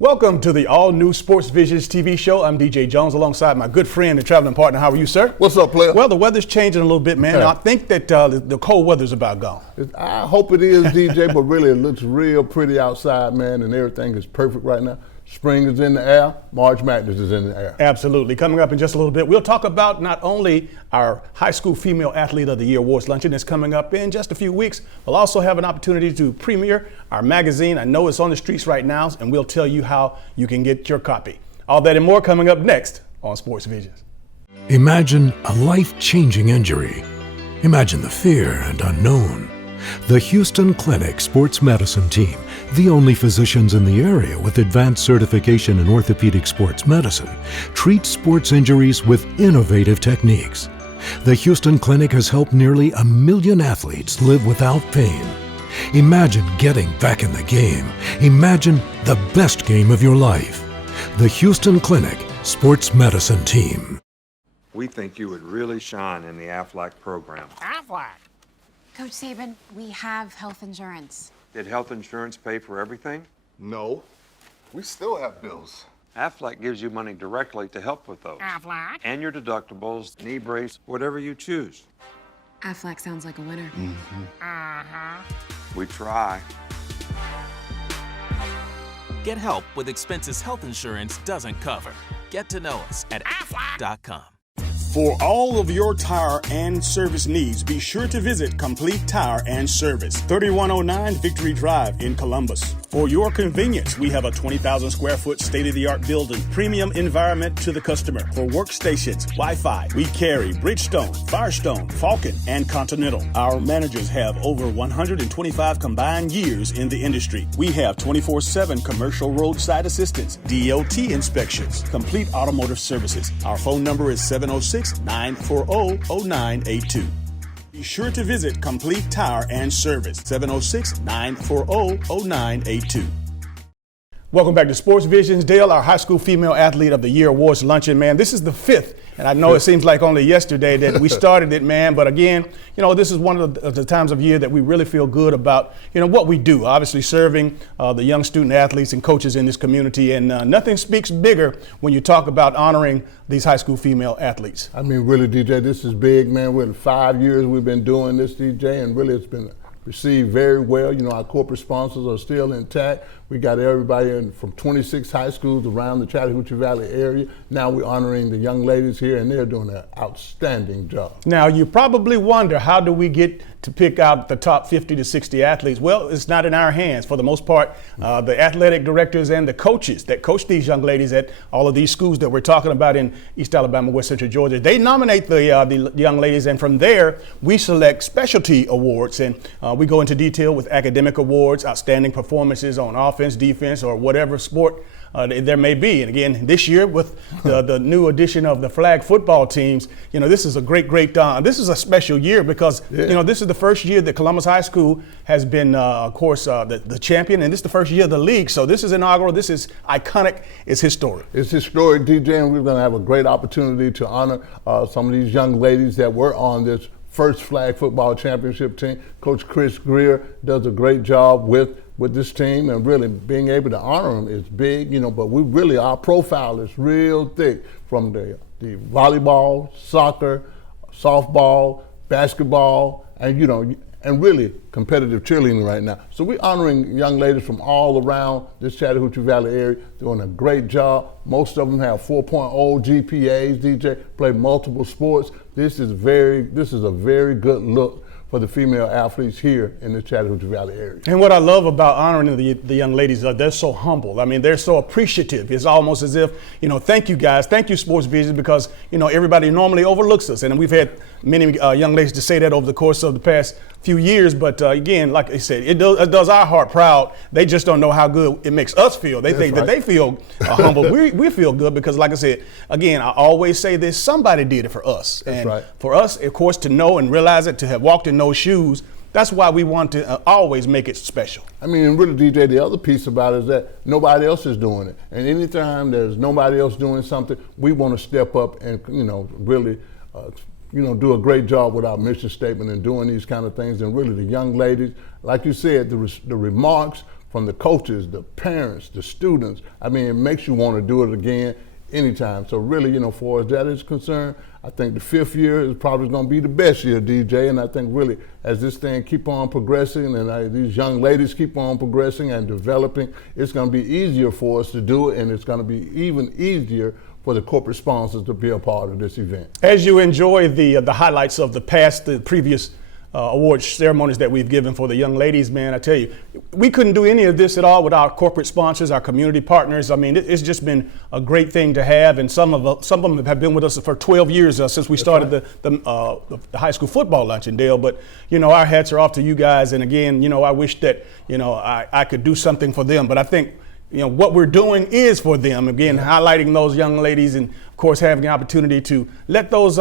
Welcome to the all-new SportsVisions TV show. I'm DJ Jones alongside my good friend and traveling partner. How are you, sir? What's up, player? Well, the weather's changing a little bit, man. Okay. I think that the cold weather's about gone. I hope it is, DJ, but really it looks real pretty outside, man, and everything is perfect right now. Spring is in the air. March Madness is in the air. Absolutely. Coming up in just a little bit, we'll talk about not only our High School Female Athlete of the Year Awards Luncheon that's coming up in just a few weeks. We'll also have an opportunity to premiere our magazine. I know it's on the streets right now, and we'll tell you how you can get your copy. All that and more coming up next on Sports Visions. Imagine a life-changing injury. Imagine the fear and unknown. The Houston Clinic Sports Medicine Team, the only physicians in the area with advanced certification in orthopedic sports medicine, treats sports injuries with innovative techniques. The Houston Clinic has helped nearly 1 million athletes live without pain. Imagine getting back in the game. Imagine the best game of your life. The Houston Clinic Sports Medicine Team. We think you would really shine in the AFLAC program. AFLAC? Coach Saban, we have health insurance. Did health insurance pay for everything? No, we still have bills. AFLAC gives you money directly to help with those. AFLAC? And your deductibles, knee brace, whatever you choose. AFLAC sounds like a winner. We try. Get help with expenses health insurance doesn't cover. Get to know us at aflac.com. For all of your tire and service needs, be sure to visit Complete Tire and Service, 3109 Victory Drive in Columbus. For your convenience, we have a 20,000 square foot state-of-the-art building, premium environment to the customer. For workstations, Wi-Fi, we carry Bridgestone, Firestone, Falcon, and Continental. Our managers have over 125 combined years in the industry. We have 24/7 commercial roadside assistance, DOT inspections, complete automotive services. Our phone number is 706-940-0982. Be sure to visit Complete Tire and Service, 706-940-0982. Welcome back to Sports Visions. Dale, our High School Female Athlete of the Year Awards Luncheon, man. This is the fifth, and I know it seems like only yesterday that we started it, man. But again, you know, this is one of the times of year that we really feel good about, you know, what we do. Obviously serving the young student athletes and coaches in this community, and nothing speaks bigger when you talk about honoring these high school female athletes. I mean, really, DJ, this is big, man. We're in 5 years we've been doing this, DJ, and really it's been received very well. You know, our corporate sponsors are still intact. We got everybody in from 26 high schools around the Chattahoochee Valley area. Now we're honoring the young ladies here, and they're doing an outstanding job. Now, you probably wonder, how do we get to pick out the top 50 to 60 athletes? Well, it's not in our hands. For the most part, the athletic directors and the coaches that coach these young ladies at all of these schools that we're talking about in East Alabama, West Central Georgia, they nominate the young ladies, and from there, we select specialty awards, and we go into detail with academic awards, outstanding performances on offense, defense, or whatever sport there may be. And again, this year with the new addition of the flag football teams, you know, this is a great this is a special year because, you know, this is the first year that Columbus High School has been, of course, the champion, and this is the first year of the league. So this is inaugural. This is iconic. It's historic. It's historic, DJ, and we're going to have a great opportunity to honor some of these young ladies that were on this first flag football championship team. Coach Chris Greer does a great job with this team, and really being able to honor them is big, you know, but we really, our profile is real thick from the volleyball, soccer, softball, basketball, and, you know, and really competitive cheerleading right now. So we're honoring young ladies from all around this Chattahoochee Valley area, doing a great job. Most of them have 4.0 GPAs, DJ, play multiple sports. This is a very good look for the female athletes here in the Chattahoochee Valley area. And what I love about honoring the young ladies, they're so humble. I mean, they're so appreciative. It's almost as if, you know, thank you guys, thank you Sports Vision, because, you know, everybody normally overlooks us. And we've had many young ladies to say that over the course of the past few years. But again, like I said, it does our heart proud. They just don't know how good it makes us feel. They think that they feel humble. We feel good because, like I said, again, I always say this, somebody did it for us. That's and right. For us, of course, to know and realize it, to have walked in those shoes, that's why we want to always make it special. I mean, and really, DJ, the other piece about it is that nobody else is doing it. And anytime there's nobody else doing something, we want to step up and, you know, really, do a great job with our mission statement and doing these kind of things. And really, the young ladies, like you said, the remarks from the coaches, the parents, the students. I mean, it makes you want to do it again anytime. So really, far as that is concerned, I think the 5th year is probably going to be the best year, DJ. And I think really, as this thing keep on progressing and these young ladies keep on progressing and developing, it's going to be easier for us to do it, and it's going to be even easier for the corporate sponsors to be a part of this event. As you enjoy the highlights of the previous award ceremonies that we've given for the young ladies, man, I tell you, we couldn't do any of this at all without our corporate sponsors, our community partners. I mean, it's just been a great thing to have, and some of them have been with us for 12 years since we started the high school football luncheon, Dale. But our hats are off to you guys, and again, I wish that I could do something for them, but I think what we're doing is for them. Again, highlighting those young ladies, and of course having the opportunity to let those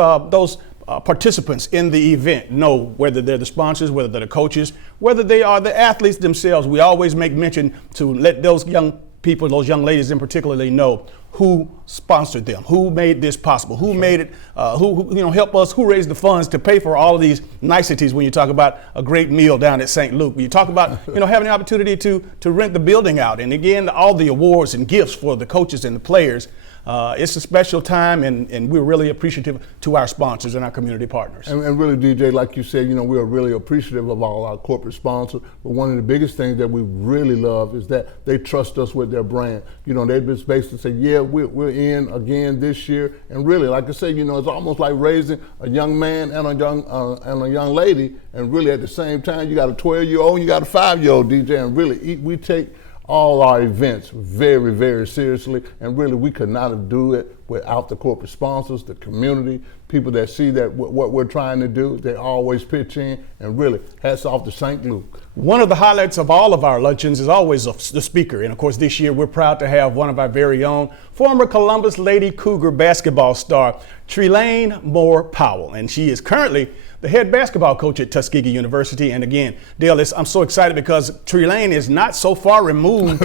participants in the event know whether they're the sponsors, whether they're the coaches, whether they are the athletes themselves. We always make mention to let those young people, those young ladies in particular, they know who sponsored them, who made this possible, who made it, who helped us, who raised the funds to pay for all of these niceties. When you talk about a great meal down at St. Luke, when you talk about having the opportunity to rent the building out, and again all the awards and gifts for the coaches and the players. It's a special time, and we're really appreciative to our sponsors and our community partners. And really, DJ, like you said, we're really appreciative of all our corporate sponsors. But one of the biggest things that we really love is that they trust us with their brand. They just basically say, yeah, we're in again this year. And really, like I say, it's almost like raising a young man and a young lady. And really, at the same time, you got a 12-year-old and you got a 5-year-old, DJ. And really, we take all our events very, very seriously, and really we could not have do it without the corporate sponsors, the community, people that see that what we're trying to do. They always pitch in, and really hats off to St. Luke. One of the highlights of all of our luncheons is always the speaker, and of course this year we're proud to have one of our very own former Columbus Lady Cougar basketball star, Trelane Moore Powell, and she is currently the head basketball coach at Tuskegee University. And again, Dale, I'm so excited because Trelane is not so far removed,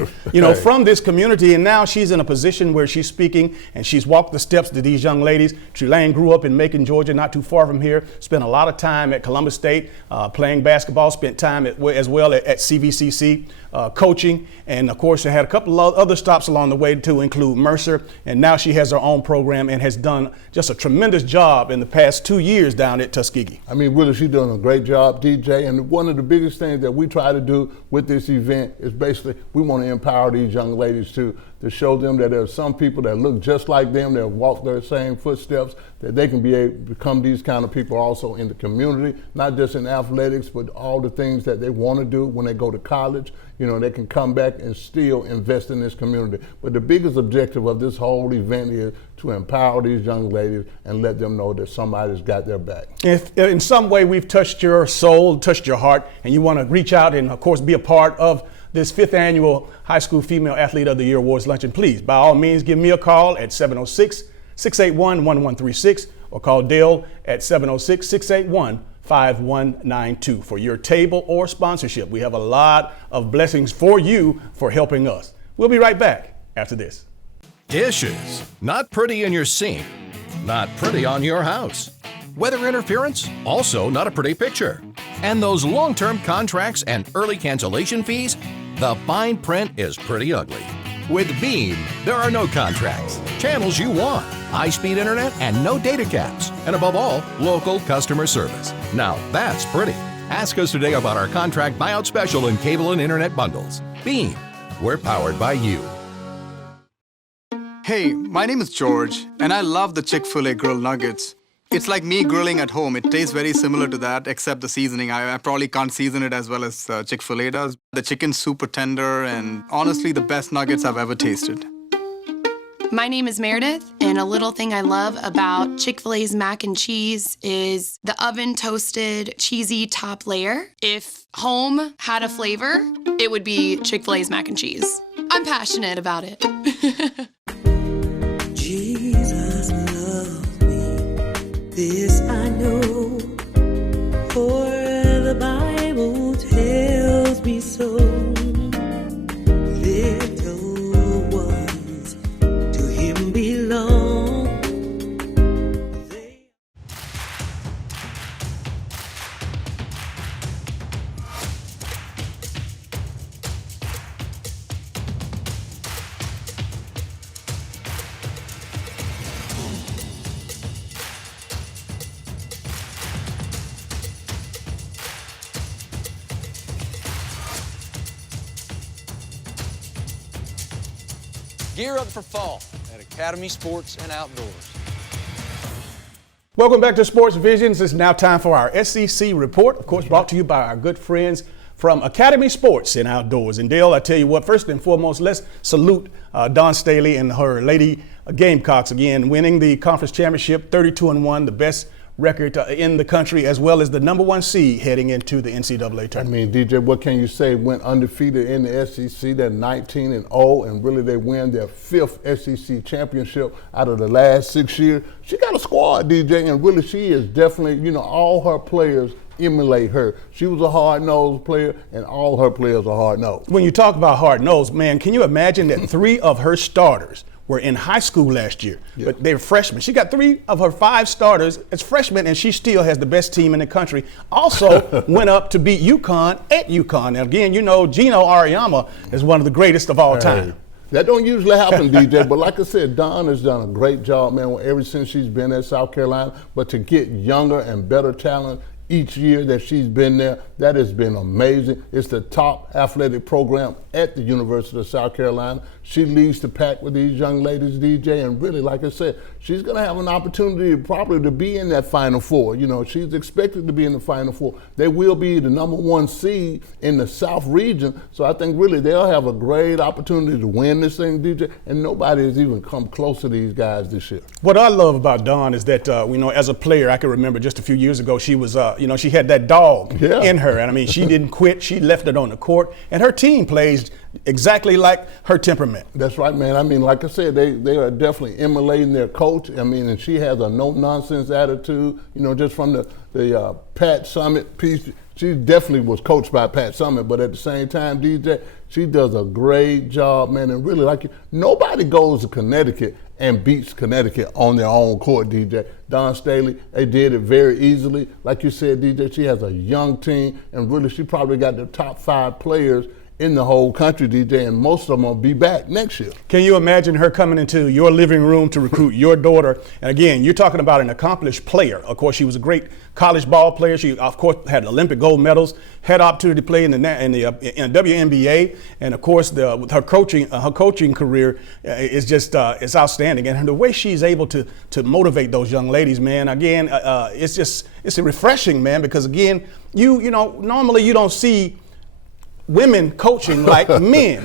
from this community, and now she's in a position where she's speaking and she's walked the steps to these young ladies. Trelane grew up in Macon, Georgia, not too far from here. Spent a lot of time at Columbus State playing basketball. Spent time as well at CVCC coaching, and of course, she had a couple of other stops along the way to include Mercer. And now she has her own program and has done just a tremendous job in the past 2 years down at Tuskegee. I mean, really, she's doing a great job, DJ. And one of the biggest things that we try to do with this event is basically we want to empower these young ladies to show them that there are some people that look just like them, that walk their same footsteps, that they can be able to become these kind of people also in the community, not just in athletics, but all the things that they want to do when they go to college. They can come back and still invest in this community. But the biggest objective of this whole event is to empower these young ladies and let them know that somebody's got their back. If in some way we've touched your soul, touched your heart, and you want to reach out and, of course, be a part of this 5th annual High School Female Athlete of the Year Awards Luncheon, please, by all means, give me a call at 706-681-1136 or call Dale at 706-681-5192 for your table or sponsorship. We have a lot of blessings for you for helping us. We'll be right back after this. Dishes. Not pretty in your sink. Not pretty on your house. Weather interference. Also not a pretty picture. And those long-term contracts and early cancellation fees. The fine print is pretty ugly. With Beam, there are no contracts, channels you want, high-speed internet, and no data caps. And above all, local customer service. Now that's pretty. Ask us today about our contract buyout special in cable and internet bundles. Beam, we're powered by you. Hey, my name is George, and I love the Chick-fil-A grilled nuggets. It's like me grilling at home. It tastes very similar to that, except the seasoning. I probably can't season it as well as Chick-fil-A does. The chicken's super tender, and honestly, the best nuggets I've ever tasted. My name is Meredith, and a little thing I love about Chick-fil-A's mac and cheese is the oven-toasted, cheesy top layer. If home had a flavor, it would be Chick-fil-A's mac and cheese. I'm passionate about it. Jesus loves me, this I know, for the Bible tells me so. Little ones to him belong. Gear up for fall at Academy Sports and Outdoors. Welcome back to Sports Visions. It's now time for our SEC report, of course, brought to you by our good friends from Academy Sports and Outdoors. And Dale, I tell you what, first and foremost, let's salute Dawn Staley and her Lady Gamecocks again, winning the conference championship 32-1, the best record in the country, as well as the #1 seed heading into the NCAA tournament. I mean, DJ, what can you say? Went undefeated in the SEC. They're 19-0, and really they win their 5th SEC championship out of the last 6 years. She got a squad, DJ, and really she is definitely, all her players emulate her. She was a hard-nosed player, and all her players are hard-nosed. When you talk about hard-nosed, man, can you imagine that 3 of her starters were in high school last year, but they're freshmen. She got 3 of her 5 starters as freshmen, and she still has the best team in the country. Also went up to beat UConn at UConn. Now, again, Gino Auriemma is one of the greatest of all time. That don't usually happen, DJ, but like I said, Dawn has done a great job, man, ever since she's been at South Carolina. But to get younger and better talent each year that she's been there, that has been amazing. It's the top athletic program at the University of South Carolina. She leads the pack with these young ladies, DJ, and really, like I said, she's going to have an opportunity probably to be in that Final Four. She's expected to be in the Final Four. They will be the #1 seed in the South region, so I think really they'll have a great opportunity to win this thing, DJ, and nobody has even come close to these guys this year. What I love about Dawn is that, as a player, I can remember just a few years ago, she was, she had that dog in her, and I mean, she didn't quit. She left it on the court, and her team plays exactly like her temperament. That's right, man. I mean, like I said, they are definitely emulating their coach. I mean, and she has a no-nonsense attitude, just from the Pat Summitt piece. She definitely was coached by Pat Summitt, but at the same time, DJ, she does a great job, man. And really, nobody goes to Connecticut and beats Connecticut on their own court, DJ. Dawn Staley, they did it very easily. Like you said, DJ, she has a young team, and really she probably got the top 5 players in the whole country, DJ, and most of them will be back next year. Can you imagine her coming into your living room to recruit your daughter? And again, you're talking about an accomplished player. Of course, she was a great college ball player. She, of course, had Olympic gold medals, had opportunity to play in the WNBA, and of course, her coaching career is just it's outstanding. And the way she's able to motivate those young ladies, man, again, it's refreshing, man, because again, normally you don't see women coaching like men.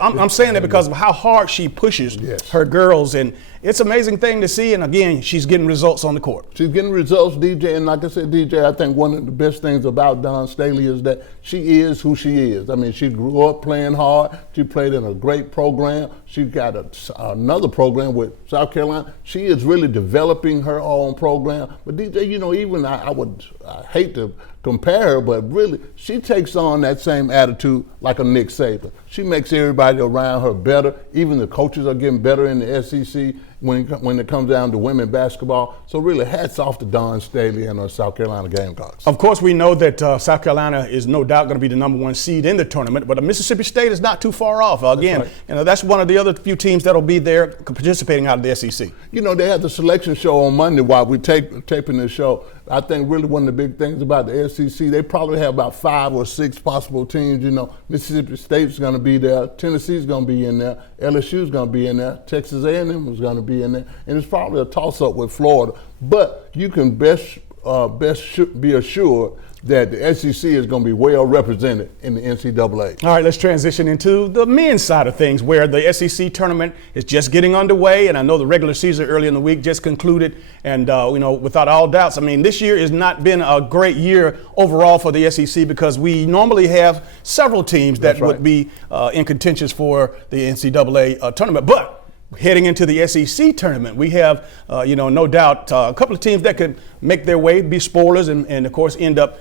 I'm saying that because of how hard she pushes her girls, and it's an amazing thing to see. And again, she's getting results on the court. She's getting results, DJ. And like I said, DJ, I think one of the best things about Dawn Staley is that she is who she is. I mean, she grew up playing hard. She played in a great program. She got another program with South Carolina. She is really developing her own program. But DJ, even I hate to compare her, but really, she takes on that same attitude like a Nick Saban. She makes everybody around her better. Even the coaches are getting better in the SEC when it comes down to women basketball. So really, hats off to Dawn Staley and her South Carolina Gamecocks. Of course, we know that South Carolina is no doubt going to be the #1 seed in the tournament, but Mississippi State is not too far off. Again, that's one of the other few teams that'll be there participating out of the SEC. They had the selection show on Monday while we're taping this show. I think really one of the big things about the SEC, they probably have about 5 or 6 possible teams. Mississippi State's going to be there, Tennessee's going to be in there, LSU's going to be in there, Texas A&M is going to be in there, and it's probably a toss-up with Florida. But you can best be assured that the SEC is going to be well represented in the NCAA. All right, let's transition into the men's side of things, where the SEC tournament is just getting underway, and I know the regular season early in the week just concluded, and without all doubts, I mean, this year has not been a great year overall for the SEC because we normally have several teams that would be in contention for the NCAA tournament, but heading into the SEC tournament, we have, no doubt, a couple of teams that could make their way, be spoilers, and of course, end up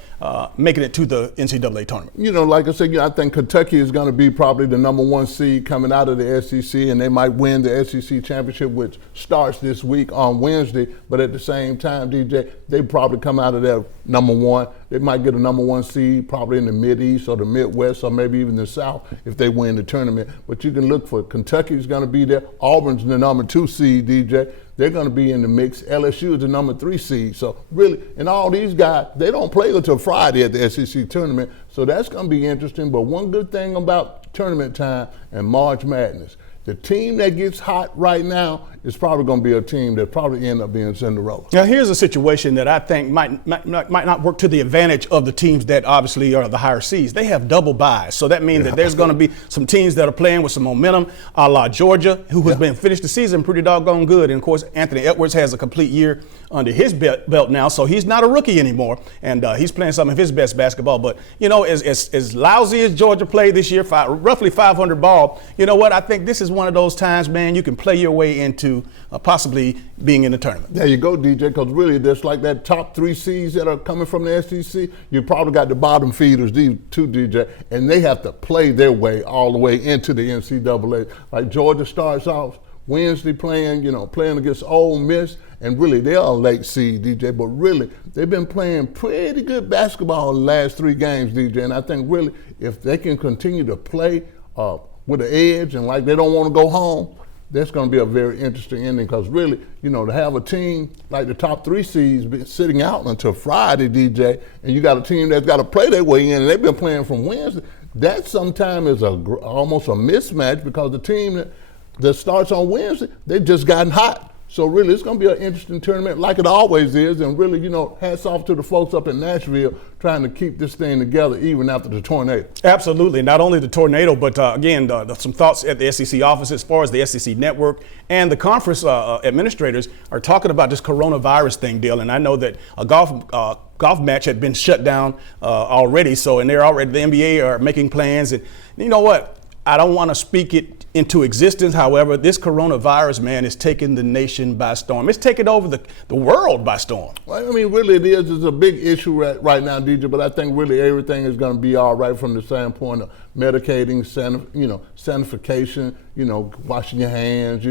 making it to the NCAA tournament. Like I said, I think Kentucky is going to be probably the #1 seed coming out of the SEC, and they might win the SEC championship, which starts this week on Wednesday. But at the same time, DJ, they probably come out of there #1. They might get a #1 seed probably in the Mid-East or the Midwest or maybe even the South if they win the tournament. But you can look for Kentucky's going to be there. Auburn's the #2 seed, DJ. They're going to be in the mix. LSU is the #3 seed. So really, and all these guys, they don't play until Friday at the SEC tournament. So that's going to be interesting. But one good thing about tournament time and March Madness, the team that gets hot right now is probably going to be a team that probably end up being Cinderella. Now, here's a situation that I think might not work to the advantage of the teams that obviously are the higher seeds. They have double byes, so that means that there's going to be some teams that are playing with some momentum, a la Georgia, who has been finished the season pretty doggone good. And of course, Anthony Edwards has a complete year under his belt now, so he's not a rookie anymore, and he's playing some of his best basketball. But you know, as lousy as Georgia played this year, roughly 500 ball, you know what? I think this is one of those times, man, you can play your way into possibly being in the tournament. There you go, DJ, because really there's like that top 3 seeds that are coming from the SEC. You probably got the bottom feeders too, DJ, and they have to play their way all the way into the NCAA. Like Georgia starts off Wednesday playing against Ole Miss, and really they're a late seed, DJ, but really they've been playing pretty good basketball in the last 3 games, DJ, and I think really if they can continue to play with an edge and like they don't want to go home, that's going to be a very interesting ending, because really, to have a team like the top 3 seeds sitting out until Friday, DJ, and you got a team that's got to play their way in, and they've been playing from Wednesday, that sometimes is almost a mismatch, because the team that starts on Wednesday, they've just gotten hot. So really, it's going to be an interesting tournament like it always is, and really, hats off to the folks up in Nashville trying to keep this thing together even after the tornado. Absolutely. Not only the tornado, but again, some thoughts at the SEC office as far as the SEC network and the conference administrators are talking about this coronavirus thing, Dale. And I know that a golf match had been shut down already, and they're already, the NBA are making plans. And you know what? I don't want to speak it into existence. However, this coronavirus, man, is taking the nation by storm. It's taking over the world by storm. Well, I mean, really it is. It's a big issue right now, DJ, but I think really everything is going to be all right from the standpoint of medicating, sanification, washing your hands,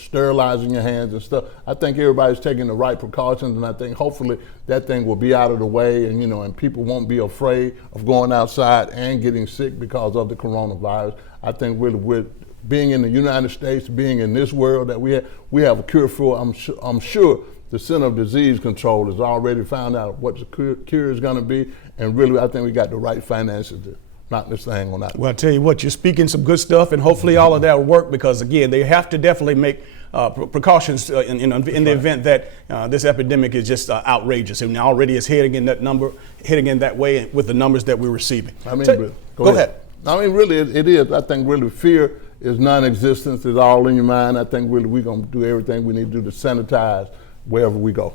sterilizing your hands and stuff. I think everybody's taking the right precautions, and I think hopefully that thing will be out of the way, and, and people won't be afraid of going outside and getting sick because of the coronavirus. I think really with being in the United States, being in this world that we have a cure for, I'm sure the Center of Disease Control has already found out what the cure is going to be, and really I think we got the right finances to knock this thing on out. Well, I tell you what, you're speaking some good stuff, and hopefully all of that will work, because again, they have to definitely make precautions in the event that this epidemic is just outrageous, and already is heading in that way with the numbers that we're receiving. I mean, go ahead. I mean, really, it is. I think really fear is non-existent. It's all in your mind. I think really we're going to do everything we need to do to sanitize wherever we go.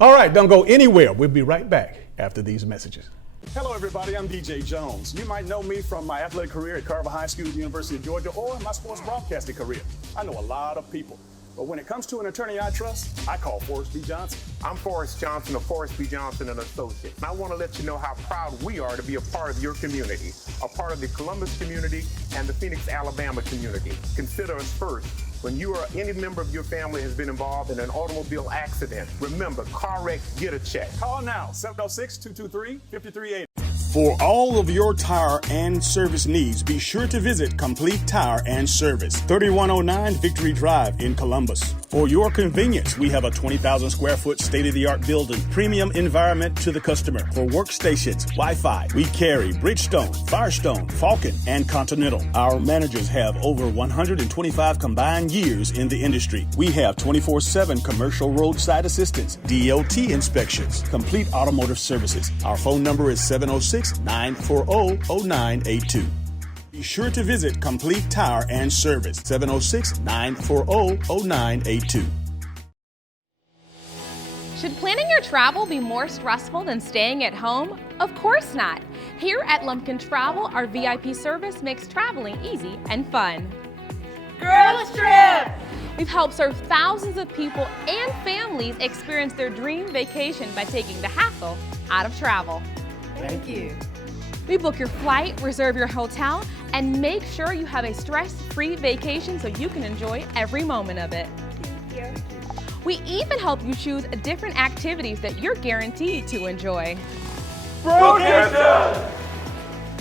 All right, don't go anywhere. We'll be right back after these messages. Hello, everybody. I'm DJ Jones. You might know me from my athletic career at Carver High School, University of Georgia, or my sports broadcasting career. I know a lot of people. But when it comes to an attorney I trust, I call Forrest B. Johnson. I'm Forrest Johnson of Forrest B. Johnson & Associates. And I want to let you know how proud we are to be a part of your community, a part of the Columbus community and the Phoenix, Alabama community. Consider us first. When you or any member of your family has been involved in an automobile accident, remember, car wreck, get a check. Call now, 706-223-5380. For all of your tire and service needs, be sure to visit Complete Tire and Service, 3109 Victory Drive in Columbus. For your convenience, we have a 20,000 square foot state-of-the-art building, premium environment to the customer. For workstations, Wi-Fi, we carry Bridgestone, Firestone, Falcon, and Continental. Our managers have over 125 combined years in the industry. We have 24/7 commercial roadside assistance, DOT inspections, complete automotive services. Our phone number is 706-940-0982. Be sure to visit Complete Tire and Service, 706-940-0982. Should planning your travel be more stressful than staying at home? Of course not. Here at Lumpkin Travel, our VIP service makes traveling easy and fun. Girls Trip! We've helped serve thousands of people and families experience their dream vacation by taking the hassle out of travel. Thank you. We book your flight, reserve your hotel, and make sure you have a stress-free vacation so you can enjoy every moment of it. Thank you. We even help you choose different activities that you're guaranteed to enjoy.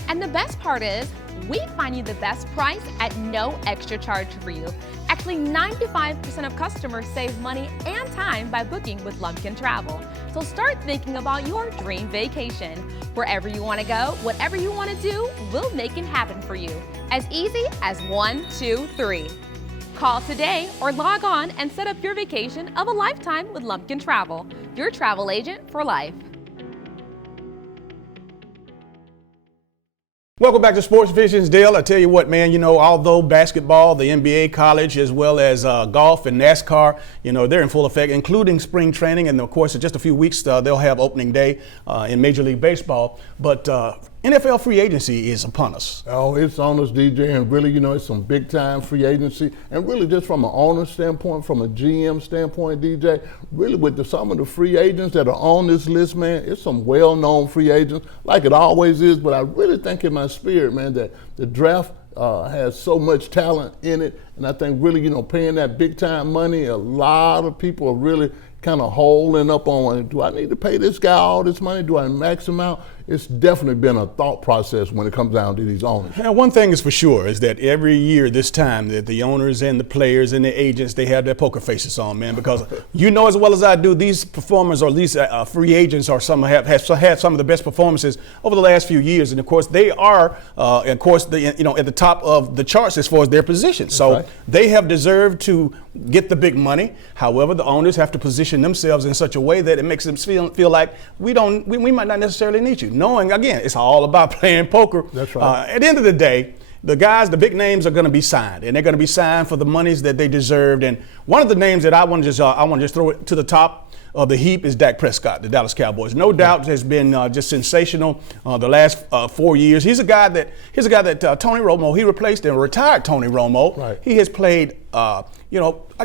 And the best part is, we find you the best price at no extra charge for you. Actually, 95% of customers save money and time by booking with Lumpkin Travel. So start thinking about your dream vacation. Wherever you want to go, whatever you want to do, we'll make it happen for you. As easy as 1, 2, 3. Call today or log on and set up your vacation of a lifetime with Lumpkin Travel, your travel agent for life. Welcome back to Sports Visions, Dale. I tell you what, man, although basketball, the NBA, college, as well as golf and NASCAR, they're in full effect, including spring training. And of course, in just a few weeks, they'll have opening day in Major League Baseball. But NFL free agency is upon us. Oh, it's on us, DJ, and really, it's some big-time free agency. And really, just from an owner standpoint, from a GM standpoint, DJ, really with some of the free agents that are on this list, man, it's some well-known free agents, like it always is. But I really think in my spirit, man, that the draft has so much talent in it. And I think really, paying that big-time money, a lot of people are really kind of holding up on, do I need to pay this guy all this money? Do I max him out? It's definitely been a thought process when it comes down to these owners. Now, one thing is for sure is that every year this time that the owners and the players and the agents, they have their poker faces on, man, because as well as I do, these performers or these free agents have had some of the best performances over the last few years. And of course, they are, at the top of the charts as far as their position. So they have deserved to get the big money. However, the owners have to position themselves in such a way that it makes them feel like we might not necessarily need you. Knowing, again, it's all about playing poker. That's right. At the end of the day, the guys, the big names are going to be signed, and they're going to be signed for the monies that they deserved. And one of the names that I want to just throw it to the top of the heap is Dak Prescott, the Dallas Cowboys. No doubt has been just sensational the last 4 years. He's a guy that Tony Romo, he replaced and retired Tony Romo. Right. He has played, I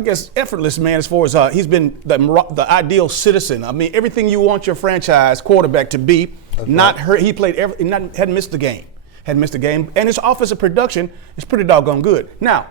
guess effortless, man, as far as he's been the ideal citizen. I mean, everything you want your franchise quarterback to be. Not hurt. He played hadn't missed a game. And his offensive production is pretty doggone good. Now,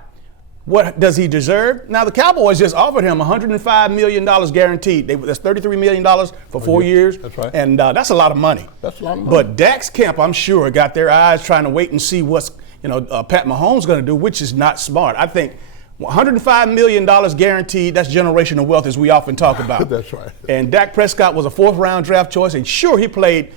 what does he deserve? Now, the Cowboys just offered him $105 million guaranteed. That's $33 million for 4 years. That's right. And that's a lot of money. That's a lot of money. But Dak's camp, I'm sure, got their eyes trying to wait and see what's Pat Mahomes going to do, which is not smart. I think $105 million guaranteed, that's generational wealth, as we often talk about. That's right. And Dak Prescott was a fourth-round draft choice, and sure, he played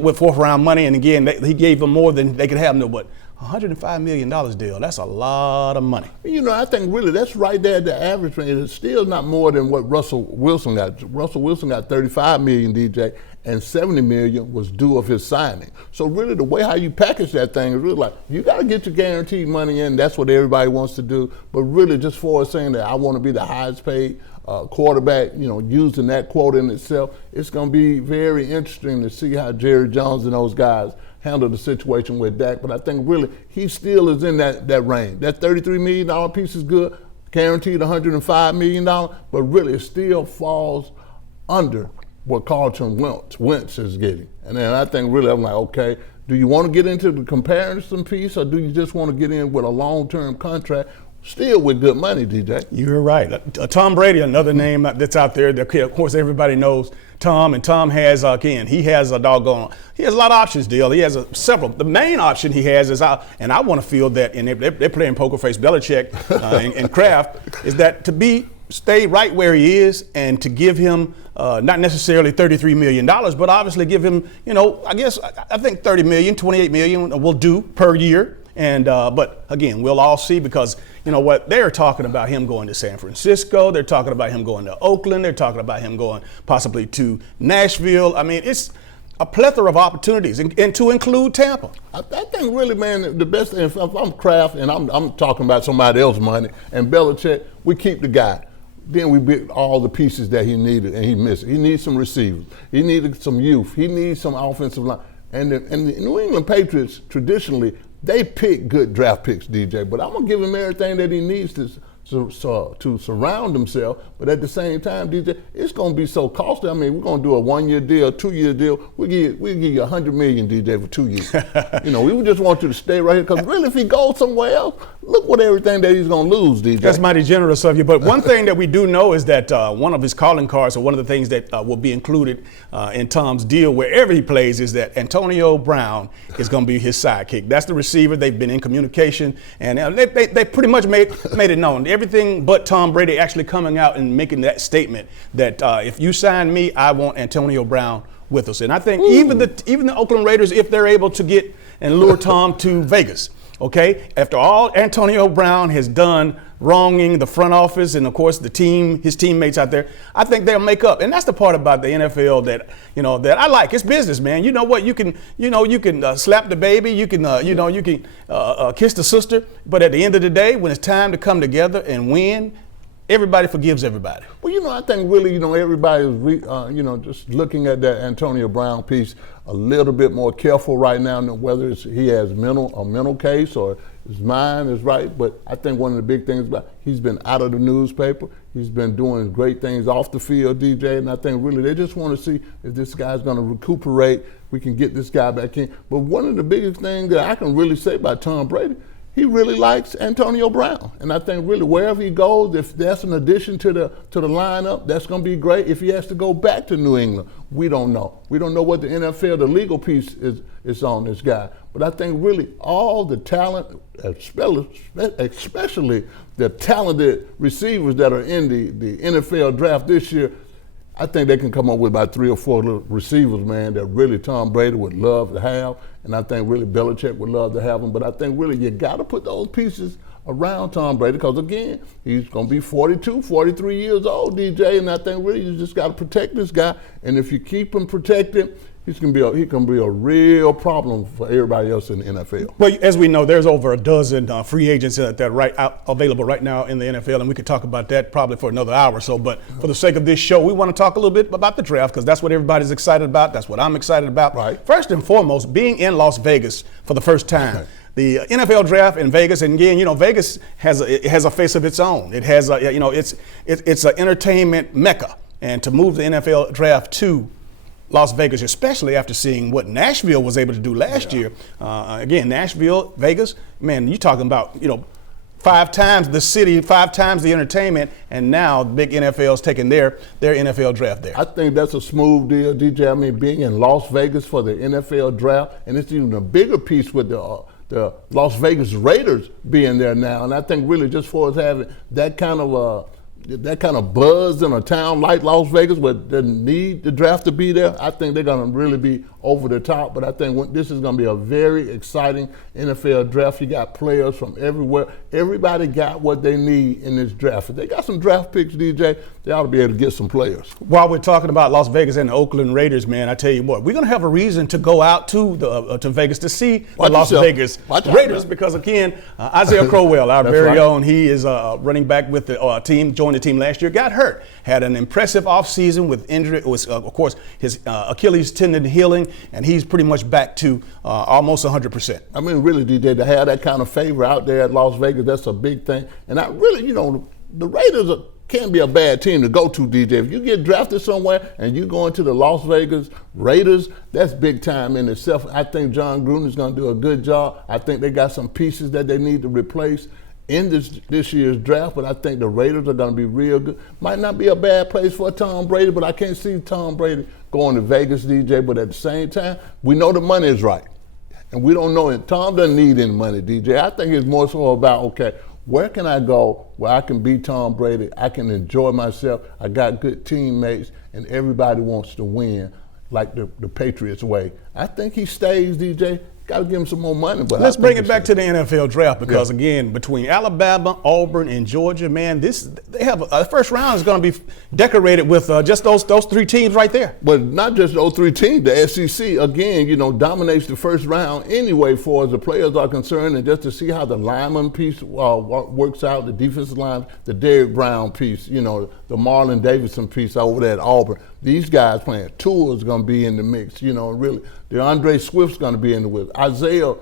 with fourth-round money, and again, he gave them more than they could have. No, but $105 million deal, that's a lot of money. I think really that's right there at the average rate. It's still not more than what Russell Wilson got. Russell Wilson got $35 million, DJ, and $70 million was due of his signing. So really the way how you package that thing is really like, you got to get your guaranteed money in. That's what everybody wants to do. But really just for saying that I want to be the highest paid quarterback, using that quote in itself, it's going to be very interesting to see how Jerry Jones and those guys handle the situation with Dak. But I think really he still is in that range. That $33 million piece is good, guaranteed $105 million, but really it still falls under what Carlton Wentz is getting. And then I think really I'm like, okay, do you want to get into the comparison piece, or do you just want to get in with a long-term contract, still with good money, DJ? You're right. Tom Brady, another name that's out there that, of course, everybody knows Tom. And Tom has, he has a lot of options, Deal. He has several. The main option he has is, and I want to feel that, and they're playing poker face, Belichick and Kraft, is that stay right where he is and to give him not necessarily $33 million, but obviously give him, I think $30 million, $28 million will do per year. And but again, we'll all see, because they're talking about him going to San Francisco. They're talking about him going to Oakland. They're talking about him going possibly to Nashville. I mean, it's a plethora of opportunities, and to include Tampa. I think really, man, the best thing, if I'm Kraft and I'm talking about somebody else's money, and Belichick, we keep the guy. Then we built all the pieces that he needed, and he missed it. He needs some receivers. He needed some youth. He needs some offensive line. And the New England Patriots, traditionally, they pick good draft picks, DJ, but I'm going to give him everything that he needs to surround himself. But at the same time, DJ, it's going to be so costly. I mean, we're going to do a 1-year deal, 2-year deal. We'll give you $100 million, DJ, for 2 years. We just want you to stay right here, because really, if he goes somewhere else, look what everything that he's going to lose, DJ. That's mighty generous of you. But one thing that we do know is that one of his calling cards, or one of the things that will be included in Tom's deal wherever he plays, is that Antonio Brown is going to be his sidekick. That's the receiver. They've been in communication, and they pretty much made it known. Everything but Tom Brady actually coming out and making that statement that if you sign me, I want Antonio Brown with us. And I think even the Oakland Raiders, if they're able to get and lure Tom to Vegas, okay, after all Antonio Brown has done wronging the front office and of course the team, his teammates out there, I think they'll make up. And that's the part about the NFL that that I like. It's business, man. You know what? You can slap the baby, you can kiss the sister, but at the end of the day, when it's time to come together and win, everybody forgives everybody. Well, I think really, everybody is, just looking at that Antonio Brown piece a little bit more careful right now, whether he has a mental case or his mind is right. But I think one of the big things about he's been out of the newspaper. He's been doing great things off the field, DJ, and I think really they just want to see if this guy's going to recuperate. We can get this guy back in. But one of the biggest things that I can really say about Tom Brady, he really likes Antonio Brown. And I think really wherever he goes, if that's an addition to the lineup, that's going to be great. If he has to go back to New England, we don't know. We don't know what the NFL, the legal piece is on this guy. But I think really all the talent, especially the talented receivers that are in the NFL draft this year, I think they can come up with about 3 or 4 little receivers, man, that really Tom Brady would love to have. And I think really Belichick would love to have them. But I think really you got to put those pieces around Tom Brady because, again, he's going to be 42, 43 years old, DJ. And I think really you just got to protect this guy. And if you keep him protected, he can be a real problem for everybody else in the NFL. Well, as we know, there's over a dozen free agents that are available right now in the NFL, and we could talk about that probably for another hour or so. But for the sake of this show, we want to talk a little bit about the draft because that's what everybody's excited about. That's what I'm excited about. Right. First and foremost, being in Las Vegas for the first time. The NFL draft in Vegas, and again, Vegas has a face of its own. It has it's an entertainment mecca, and to move the NFL draft to Las Vegas, especially after seeing what Nashville was able to do last year. Again, Nashville, Vegas, man, you're talking about, 5 times the city, 5 times the entertainment, and now the big NFL's taking their NFL draft there. I think that's a smooth deal, DJ. I mean, being in Las Vegas for the NFL draft, and it's even a bigger piece with the Las Vegas Raiders being there now. And I think really just for us having that kind of buzz in a town like Las Vegas where they need the draft to be there, I think they're going to really be over the top. But I think this is going to be a very exciting NFL draft. You got players from everywhere. Everybody got what they need in this draft. If they got some draft picks, DJ, they ought to be able to get some players. While we're talking about Las Vegas and the Oakland Raiders, man, I tell you what, we're going to have a reason to go out to Vegas to see the Las Vegas Raiders because, again, Isaiah Crowell, our very own, he is running back with the team, joined the team last year, got hurt, had an impressive offseason with injury. It was, of course, his Achilles tendon healing, and he's pretty much back to almost 100%. I mean, really, DJ, to have that kind of favor out there at Las Vegas, that's a big thing. And I really, the Raiders can't be a bad team to go to, DJ. If you get drafted somewhere and you go into the Las Vegas Raiders, that's big time in itself. I think John Gruden's going to do a good job. I think they got some pieces that they need to replace in this year's draft, but I think the Raiders are going to be real good. Might not be a bad place for Tom Brady, but I can't see Tom Brady going to Vegas, DJ. But at the same time, we know the money is right. And we don't know it. Tom doesn't need any money, DJ. I think it's more so about, okay, where can I go where I can beat Tom Brady? I can enjoy myself. I got good teammates, and everybody wants to win like the Patriots way. I think he stays, DJ. Got to give him some more money. But let's bring it back to the NFL draft because, again, between Alabama, Auburn, and Georgia, man, they have a first round is going to be decorated with just those 3 teams right there. But not just those 3 teams. The SEC, again, dominates the first round anyway for as the players are concerned, and just to see how the lineman piece works out, the defensive line, the Derrick Brown piece, the Marlon Davidson piece over there at Auburn. These guys playing. Tua is going to be in the mix, really. DeAndre Swift's going to be in the mix. Isaiah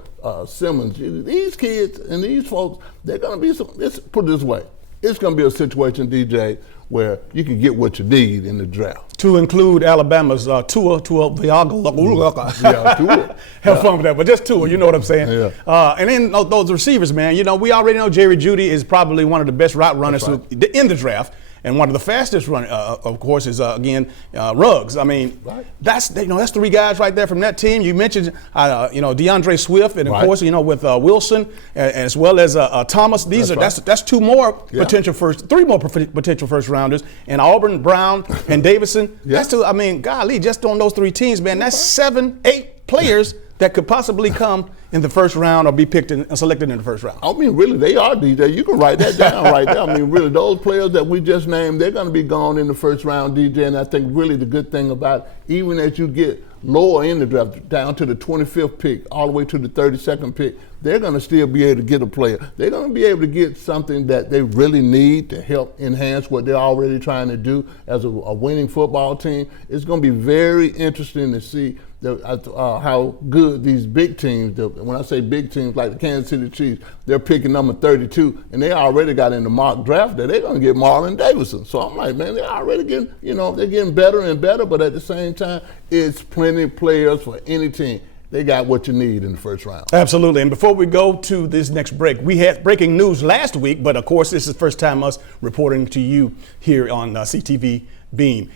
Simmons. These kids and these folks, they're going to be let's put it this way. It's going to be a situation, DJ, where you can get what you need in the draft. To include Alabama's Tua Tagovailoa. Yeah, Tua. Have fun with that, but just Tua, you know what I'm saying? Yeah. And then those receivers, man, we already know Jerry Jeudy is probably one of the best route runners in the draft. And one of the fastest runners, of course, is Ruggs. I mean, that's 3 guys right there from that team. You mentioned DeAndre Swift, and of course, with Wilson, as well as Thomas. That's 2 more potential 3 more potential first rounders, and Auburn, Brown, and Davidson. That's 2. I mean, golly, just on those 3 teams, man, that's 7, 8 players that could possibly come in the first round or be picked and selected in the first round? I mean, really, they are, DJ. You can write that down right there. I mean, really, those players that we just named, they're going to be gone in the first round, DJ. And I think really the good thing about it, even as you get lower in the draft, down to the 25th pick, all the way to the 32nd pick, they're going to still be able to get a player. They're going to be able to get something that they really need to help enhance what they're already trying to do as a winning football team. It's going to be very interesting to see how good these big teams, when I say big teams like the Kansas City Chiefs, they're picking number 32, and they already got in the mock draft that they're going to get Marlon Davidson. So I'm like, man, they're already getting, they're getting better and better, but at the same time, it's plenty of players for any team. They got what you need in the first round. Absolutely. And before we go to this next break, we had breaking news last week, but of course, this is the first time us reporting to you here on CTV Beam.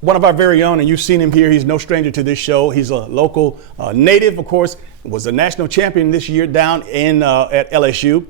One of our very own, and you've seen him here, he's no stranger to this show. He's a local native, of course, was a national champion this year down at LSU.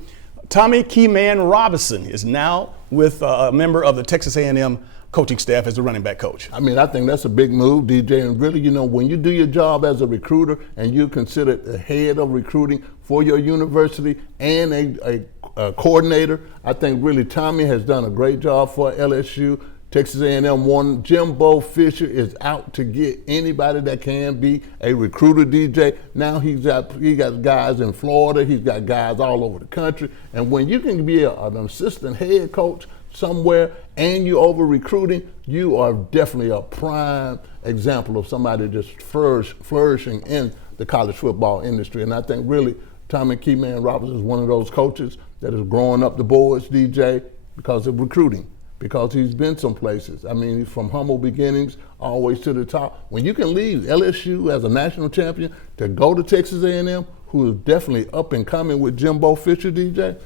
Tommy Keyman Robinson is now with a member of the Texas A&M coaching staff as the running back coach. I mean, I think that's a big move, DJ. And really, when you do your job as a recruiter and you consider the head of recruiting for your university and a coordinator, I think really Tommy has done a great job for LSU. Texas A&M won. Jimbo Fisher is out to get anybody that can be a recruiter, DJ. Now he got guys in Florida. He's got guys all over the country. And when you can be an assistant head coach somewhere and you're over recruiting, you are definitely a prime example of somebody just flourishing in the college football industry. And I think really Tommy Keyman Robinson is one of those coaches that is growing up the boards, DJ, because of recruiting. Because he's been some places. I mean, he's from humble beginnings always to the top. When you can leave LSU as a national champion to go to Texas A&M, who is definitely up and coming with Jimbo Fisher, DJ,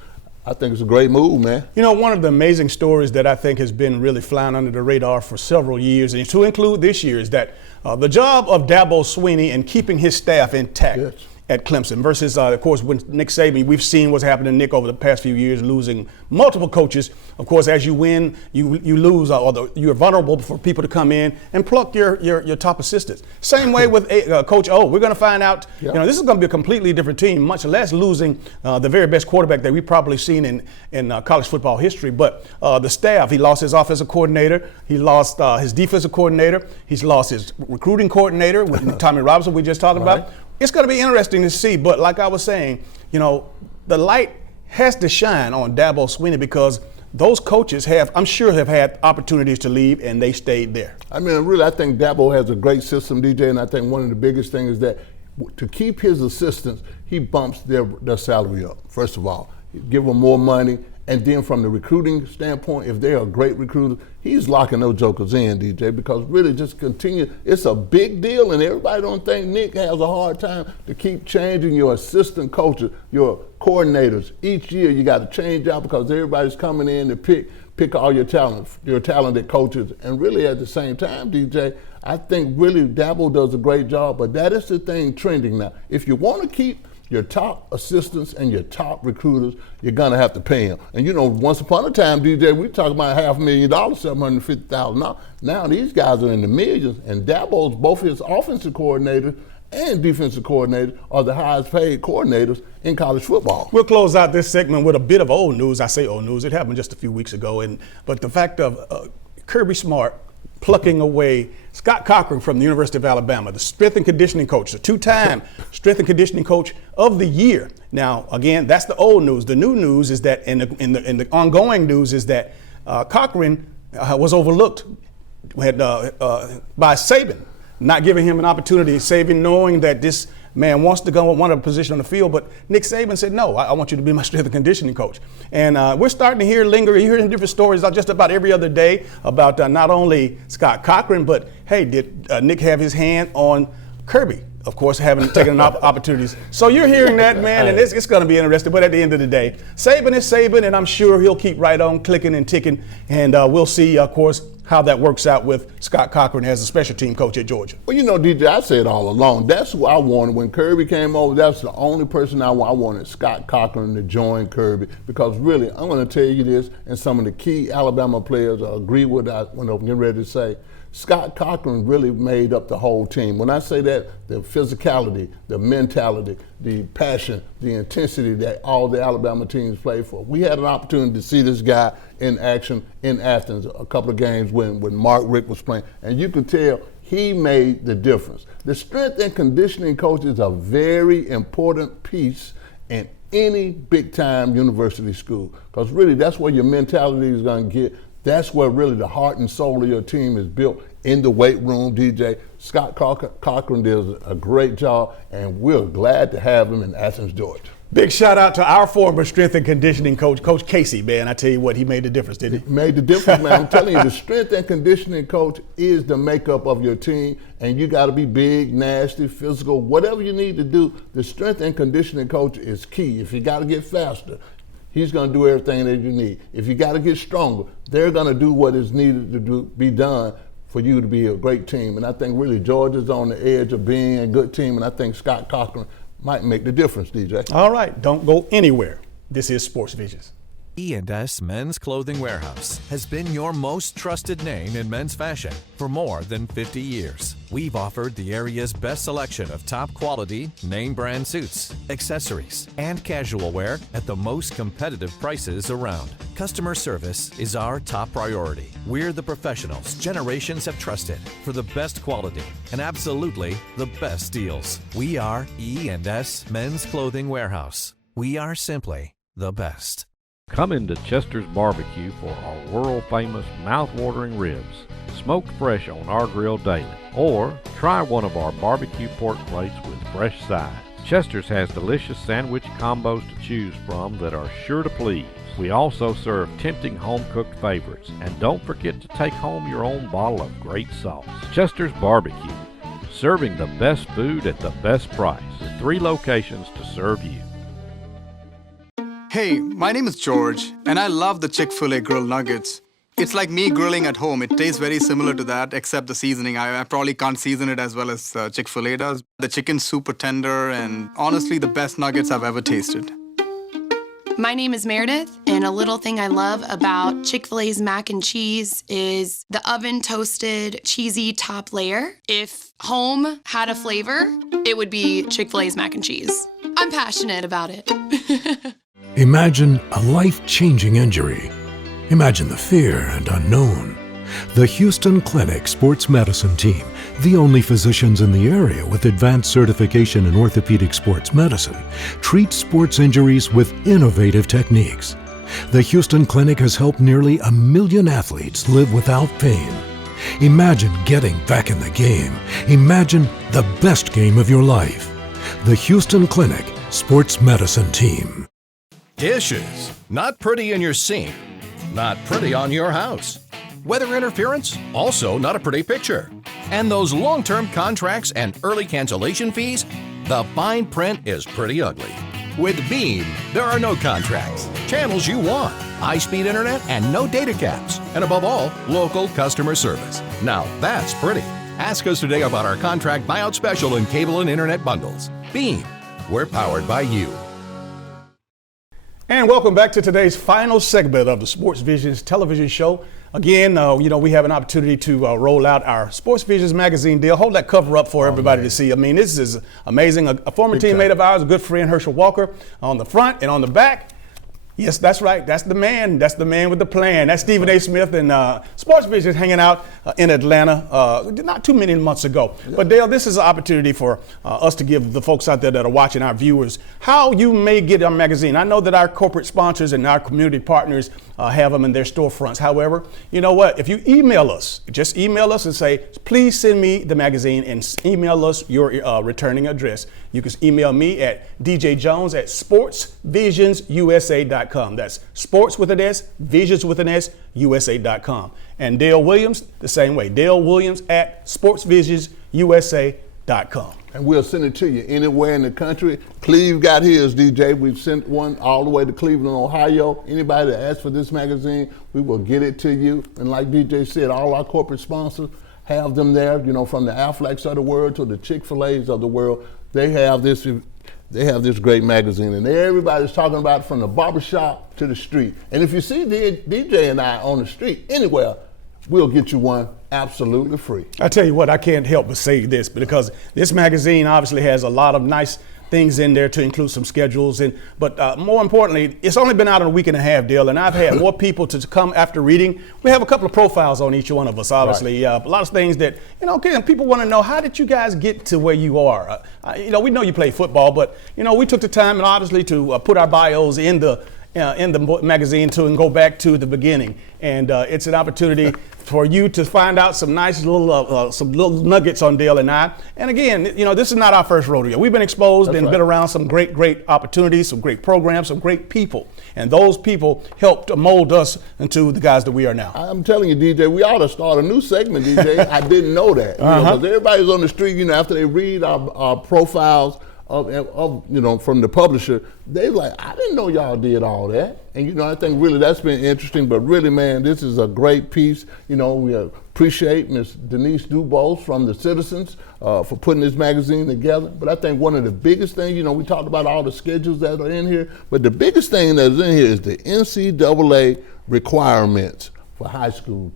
I think it's a great move, man. One of the amazing stories that I think has been really flying under the radar for several years, and to include this year, is that the job of Dabo Swinney in keeping his staff intact at Clemson versus, of course, when Nick Saban, we've seen what's happened to Nick over the past few years, losing multiple coaches. Of course, as you win, you lose, you're vulnerable for people to come in and pluck your top assistants. Same way with Coach O. We're going to find out, this is going to be a completely different team, much less losing the very best quarterback that we've probably seen in college football history. But the staff, he lost his offensive coordinator, he lost his defensive coordinator, he's lost his recruiting coordinator with Tommy Robinson we just talked about. It's going to be interesting to see, but like I was saying, the light has to shine on Dabo Swinney because those coaches I'm sure have had opportunities to leave and they stayed there. I mean, really, I think Dabo has a great system, DJ, and I think one of the biggest things is that to keep his assistants, he bumps their salary up, first of all. Give them more money. And then from the recruiting standpoint, if they are great recruiters, he's locking those jokers in, DJ, because really just continue. It's a big deal, and everybody don't think Nick has a hard time to keep changing your assistant coaches, your coordinators. Each year you got to change out because everybody's coming in to pick all your talented coaches. And really at the same time, DJ, I think really Dabo does a great job, but that is the thing trending now. If you want to keep your top assistants and your top recruiters, you're going to have to pay them. And once upon a time, DJ, we talking about $500,000, $750,000. Now these guys are in the millions, and Dabo's, both his offensive coordinator and defensive coordinator, are the highest paid coordinators in college football. We'll close out this segment with a bit of old news. I say old news, it happened just a few weeks ago. But the fact of Kirby Smart plucking away Scott Cochran from the University of Alabama, the strength and conditioning coach, the two-time strength and conditioning coach of the year. Now, again, that's the old news. The new news is that, in the ongoing news is that Cochran was overlooked by Saban, not giving him an opportunity. Saban knowing that this man wants to go want a position on the field, but Nick Saban said, no, I want you to be my strength and conditioning coach. And we're starting to hear hearing different stories just about every other day about not only Scott Cochran, but hey, did Nick have his hand on Kirby? Of course, having taken opportunities. So you're hearing that, man, and it's going to be interesting. But at the end of the day, Saban is Saban, and I'm sure he'll keep right on clicking and ticking. And we'll see, of course, how that works out with Scott Cochran as a special team coach at Georgia. Well, you know, DJ, I said all along, that's who I wanted. When Kirby came over, that's the only person I wanted, Scott Cochran, to join Kirby. Because really, I'm going to tell you this, and some of the key Alabama players agree with what I'm getting ready to say. Scott Cochran really made up the whole team. When I say that, the physicality, the mentality, the passion, the intensity that all the Alabama teams play for. We had an opportunity to see this guy in action in Athens a couple of games when Mark Richt was playing, and you could tell he made the difference. The strength and conditioning coach is a very important piece in any big-time university school, because really that's where your mentality is going to get. That's where really the heart and soul of your team is built, in the weight room, DJ. Scott Cochran does a great job, and we're glad to have him in Athens, Georgia. Big shout out to our former strength and conditioning coach, Coach Casey, man. I tell you what, he made the difference, didn't he? He made the difference, man. I'm telling you, the strength and conditioning coach is the makeup of your team, and you got to be big, nasty, physical, whatever you need to do. The strength and conditioning coach is key. If you got to get faster, he's going to do everything that you need. If you got to get stronger, they're going to do what is needed to be done for you to be a great team. And I think really Georgia's on the edge of being a good team, and I think Scott Cochran might make the difference, DJ. All right, don't go anywhere. This is Sports Visions. E&S Men's Clothing Warehouse has been your most trusted name in men's fashion for more than 50 years. We've offered the area's best selection of top quality, name brand suits, accessories, and casual wear at the most competitive prices around. Customer service is our top priority. We're the professionals generations have trusted for the best quality and absolutely the best deals. We are E&S Men's Clothing Warehouse. We are simply the best. Come into Chester's Barbecue for our world-famous mouth-watering ribs, smoked fresh on our grill daily. Or try one of our barbecue pork plates with fresh sides. Chester's has delicious sandwich combos to choose from that are sure to please. We also serve tempting home-cooked favorites. And don't forget to take home your own bottle of great sauce. Chester's Barbecue, serving the best food at the best price, with 3 locations to serve you. Hey, my name is George, and I love the Chick-fil-A grilled nuggets. It's like me grilling at home. It tastes very similar to that, except the seasoning. I probably can't season it as well as Chick-fil-A does. The chicken's super tender, and honestly, the best nuggets I've ever tasted. My name is Meredith, and a little thing I love about Chick-fil-A's mac and cheese is the oven-toasted, cheesy top layer. If home had a flavor, it would be Chick-fil-A's mac and cheese. I'm passionate about it. Imagine a life-changing injury. Imagine the fear and unknown. The Houston Clinic Sports Medicine Team, the only physicians in the area with advanced certification in orthopedic sports medicine, treats sports injuries with innovative techniques. The Houston Clinic has helped nearly 1 million athletes live without pain. Imagine getting back in the game. Imagine the best game of your life. The Houston Clinic Sports Medicine Team. Dishes. Not pretty in your sink. Not pretty on your house. Weather interference? Also not a pretty picture. And those long-term contracts and early cancellation fees? The fine print is pretty ugly. With Beam, there are no contracts, channels you want, high-speed internet, and no data caps. And above all, local customer service. Now that's pretty. Ask us today about our contract buyout special in cable and internet bundles. Beam. We're powered by you. And welcome back to today's final segment of the Sports Visions television show. Again, we have an opportunity to roll out our Sports Visions magazine deal. Hold that cover up for everybody to see. I mean, this is amazing. A former teammate of ours, a good friend, Herschel Walker, on the front and on the back. Yes, that's right. That's the man. That's the man with the plan. That's Stephen A. Smith and Sports Visions hanging out in Atlanta not too many months ago. Yeah. But Dale, this is an opportunity for us to give the folks out there that are watching, our viewers, how you may get our magazine. I know that our corporate sponsors and our community partners have them in their storefronts. However, you know what? If you email us, just email us and say, please send me the magazine, and email us your returning address. You can email me at djjones@sportsvisionsusa.com. That's sports with an S, visions with an S, USA.com. And Dale Williams, the same way. Dale Williams at sportsvisionsusa.com. And we'll send it to you anywhere in the country. Cleve got his, DJ. We've sent one all the way to Cleveland, Ohio. Anybody that asks for this magazine, we will get it to you. And like DJ said, all our corporate sponsors have them there, from the Aflacs of the world to the Chick-fil-A's of the world. They have this great magazine, and everybody's talking about it from the barbershop to the street. And if you see DJ and I on the street anywhere, we'll get you one absolutely free. I tell you what, I can't help but say this, because this magazine obviously has a lot of nice things in there to include some schedules, but more importantly, it's only been out a week and a half, Dale, and I've had more people to come after reading. We have a couple of profiles on each one of us, obviously. Right. A lot of things that, people want to know, how did you guys get to where you are? We know you play football, but, we took the time, and obviously, to put our bios in the magazine and go back to the beginning. And it's an opportunity for you to find out some nice little nuggets on Dale and I. And again, this is not our first rodeo. We've been exposed been around some great opportunities, some great programs, some great people. And those people helped mold us into the guys that we are now. I'm telling you, DJ, we ought to start a new segment, DJ. I didn't know that. Because everybody's on the street, after they read our profiles, from the publisher, they like, I didn't know y'all did all that. And, I think really that's been interesting. But really, man, this is a great piece. We appreciate Ms. Denise Dubose from the Citizens for putting this magazine together. But I think one of the biggest things, we talked about all the schedules that are in here, but the biggest thing that's in here is the NCAA requirements for high schools.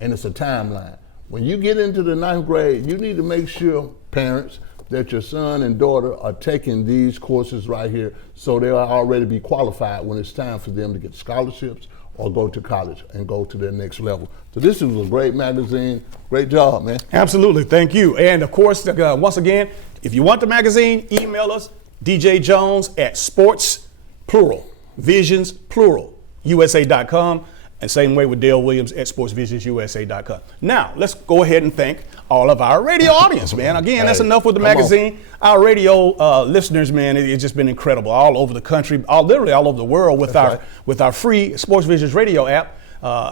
And it's a timeline. When you get into the 9th grade, you need to make sure, parents, that your son and daughter are taking these courses right here, so they'll already be qualified when it's time for them to get scholarships or go to college and go to their next level. So this is a great magazine. Great job, man. Absolutely. Thank you. And of course, once again, if you want the magazine, email us, DJ Jones at sportsvisionsUSA.com. And same way with Dale Williams at SportsVisionsUSA.com. Now, let's go ahead and thank all of our radio audience, man. Again, that's enough with the magazine. Our radio listeners, man, it's just been incredible all over the country, literally all over the world with our free Sports Visions radio app.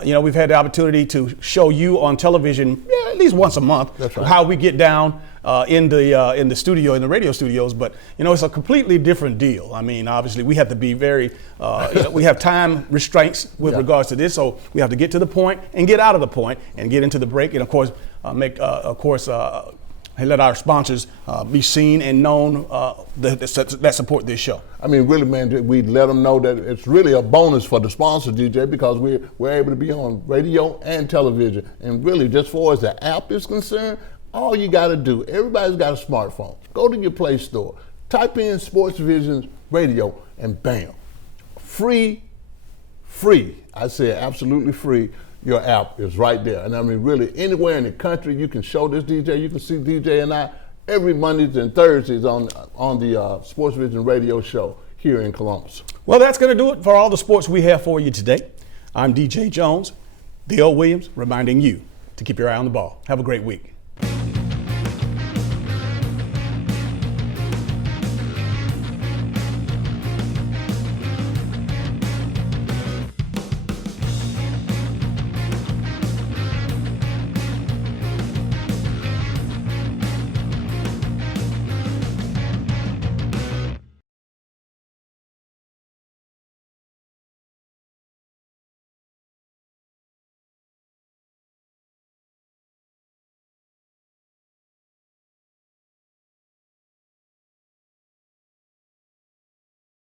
We've had the opportunity to show you on television at least once a month how we get down in the studio, in the radio studios. But it's a completely different deal. I mean, obviously we have to be very we have time restraints with regards to this, so we have to get to the point and get out of the point and get into the break, and of course let our sponsors be seen and known that support this show. I mean, really, man, we let them know that it's really a bonus for the sponsor, DJ, because we're able to be on radio and television. And really, just for as the app is concerned, all you got to do, everybody's got a smartphone. Go to your Play Store, type in Sports Visions Radio, and bam, free, I say absolutely free. Your app is right there. And I mean, really, anywhere in the country, you can show this DJ. You can see DJ and I every Mondays and Thursdays on the Sports Vision radio show here in Columbus. Well, that's going to do it for all the sports we have for you today. I'm DJ Jones, Dale Williams, reminding you to keep your eye on the ball. Have a great week.